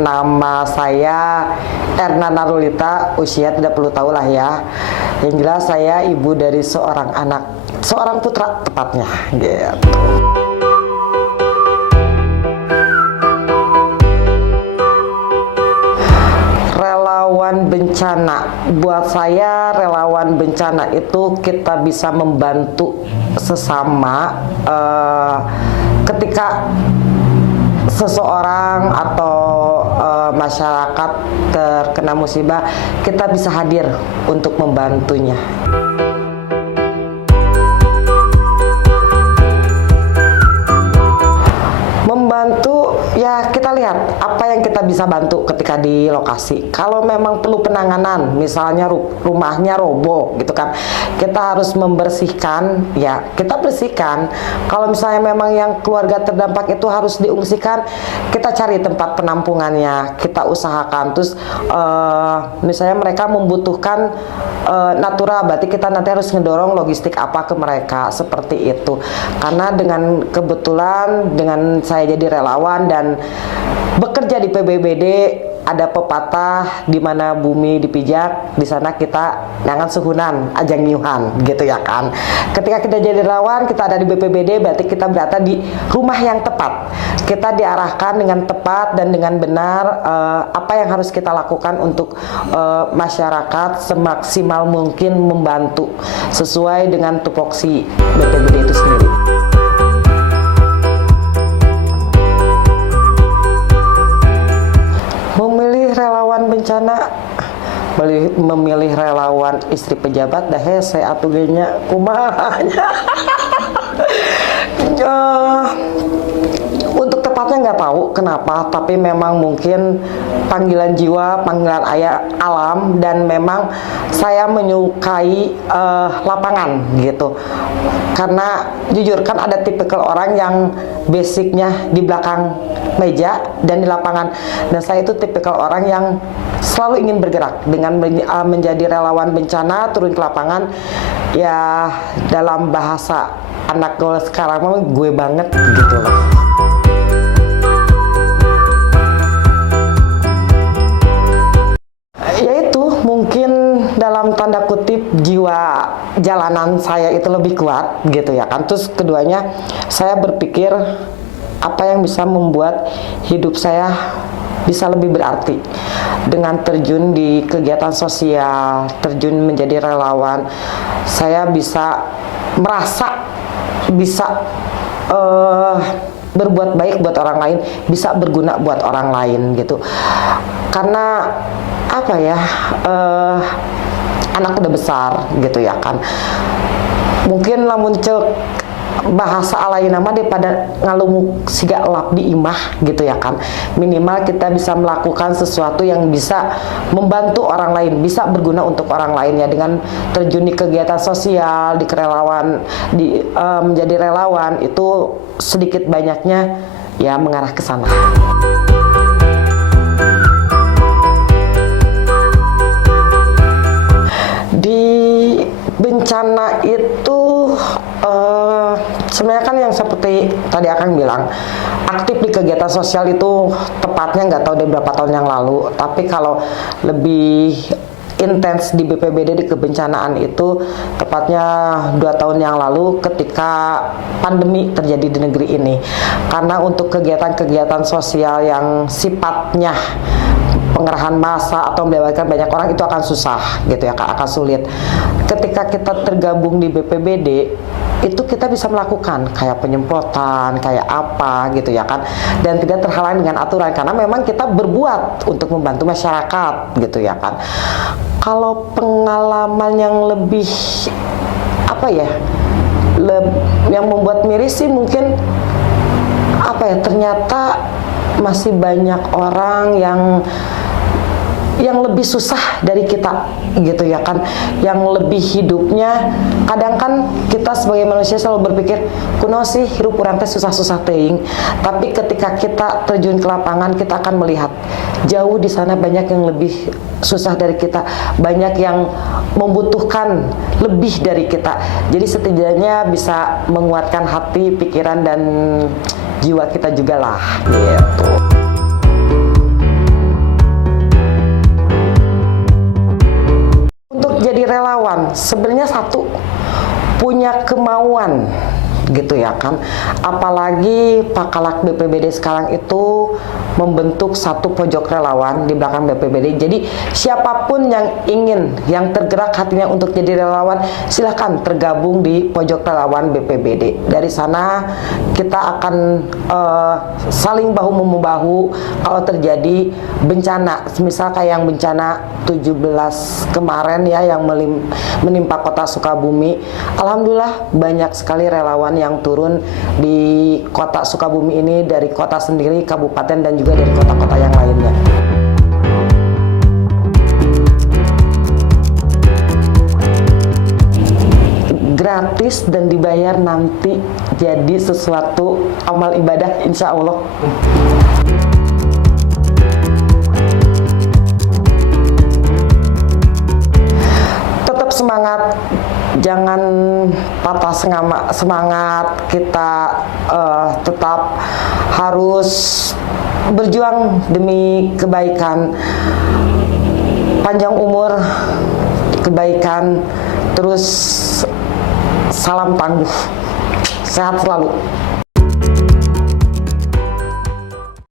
nama saya Erna Narulita, usia tidak perlu tahu lah ya. Yang jelas saya ibu dari seorang anak, seorang putra tepatnya gitu. Relawan bencana, buat saya relawan bencana itu kita bisa membantu sesama ketika seseorang atau masyarakat terkena musibah, kita bisa hadir untuk membantunya. Membantu ya, kita lihat apa yang kita bisa bantu ketika di lokasi. Kalau memang perlu penanganan, misalnya rumahnya roboh gitu kan, kita harus membersihkan, ya kita bersihkan. Kalau misalnya memang yang keluarga terdampak itu harus diungsikan, kita cari tempat penampungannya, kita usahakan. Terus misalnya mereka membutuhkan natura, berarti kita nanti harus ngedorong logistik apa ke mereka, seperti itu. Karena dengan kebetulan dengan saya jadi relawan dan bekerja di PBBD, ada pepatah di mana bumi dipijak, di sana kita jangan suhunan, ajang nyuhan gitu ya kan. Ketika kita jadi relawan, kita ada di BPBD, berarti kita berada di rumah yang tepat. Kita diarahkan dengan tepat dan dengan benar apa yang harus kita lakukan untuk masyarakat semaksimal mungkin membantu sesuai dengan tupoksi BPBD itu sendiri. Memilih relawan bencana, memilih relawan istri pejabat, dah hese atugenya kumahanya. Untuk tepatnya nggak tahu kenapa, tapi memang mungkin panggilan jiwa, panggilan ayah alam, dan memang saya menyukai lapangan gitu. Karena jujur kan ada tipikal orang yang basicnya di belakang meja dan di lapangan, dan saya itu tipikal orang yang selalu ingin bergerak dengan menjadi relawan bencana, turun ke lapangan. Ya dalam bahasa anak gue sekarang gue banget gitu loh. Yaitu mungkin dalam tanda kutip jiwa jalanan saya itu lebih kuat gitu ya kan. Terus keduanya saya berpikir apa yang bisa membuat hidup saya bisa lebih berarti dengan terjun di kegiatan sosial, terjun menjadi relawan. Saya bisa merasa bisa berbuat baik buat orang lain, bisa berguna buat orang lain gitu. Karena apa ya, anak udah besar gitu ya kan, mungkin lamun cek bahasa alaina mah daripada ngalumuk siga lap di imah gitu ya kan. Minimal kita bisa melakukan sesuatu yang bisa membantu orang lain, bisa berguna untuk orang lain ya, dengan terjun di kegiatan sosial, di kerelawan, menjadi relawan itu sedikit banyaknya ya mengarah ke sana. Di bencana itu sebenarnya kan yang seperti tadi Akang bilang, aktif di kegiatan sosial itu tepatnya nggak tahu dari berapa tahun yang lalu, tapi kalau lebih intens di BPBD di kebencanaan itu tepatnya 2 tahun yang lalu ketika pandemi terjadi di negeri ini. Karena untuk kegiatan-kegiatan sosial yang sifatnya pengerahan massa atau melibatkan banyak orang itu akan susah gitu ya, akan sulit. Ketika kita tergabung di BPBD itu kita bisa melakukan kayak penyemprotan, kayak apa gitu ya kan, dan tidak terhalang dengan aturan karena memang kita berbuat untuk membantu masyarakat gitu ya kan. Kalau pengalaman yang lebih apa ya, yang membuat miris sih mungkin apa ya, ternyata masih banyak orang yang lebih susah dari kita gitu ya kan, yang lebih hidupnya, kadang kan kita sebagai manusia selalu berpikir kuno sih hidup urang teh susah-susah teuing, tapi ketika kita terjun ke lapangan kita akan melihat jauh di sana banyak yang lebih susah dari kita, banyak yang membutuhkan lebih dari kita. Jadi setidaknya bisa menguatkan hati, pikiran dan jiwa kita juga lah gitu. relawan sebenarnya satu, punya kemauan gitu ya kan. Apalagi Pak Kalak BPBD sekarang itu membentuk satu pojok relawan di belakang BPBD. Jadi siapapun yang ingin, yang tergerak hatinya untuk jadi relawan, silahkan tergabung di pojok relawan BPBD. Dari sana kita akan saling bahu membahu kalau terjadi bencana, misal kayak yang bencana 17 kemarin ya, yang menimpa kota Sukabumi. Alhamdulillah banyak sekali relawan yang turun di kota Sukabumi ini, dari kota sendiri, kabupaten, dan juga dari kota-kota yang lainnya. Gratis dan dibayar nanti, jadi sesuatu amal ibadah insya Allah. Tetap semangat, jangan patah semangat. Kita tetap harus berjuang demi kebaikan, panjang umur, kebaikan, terus salam tangguh, sehat selalu.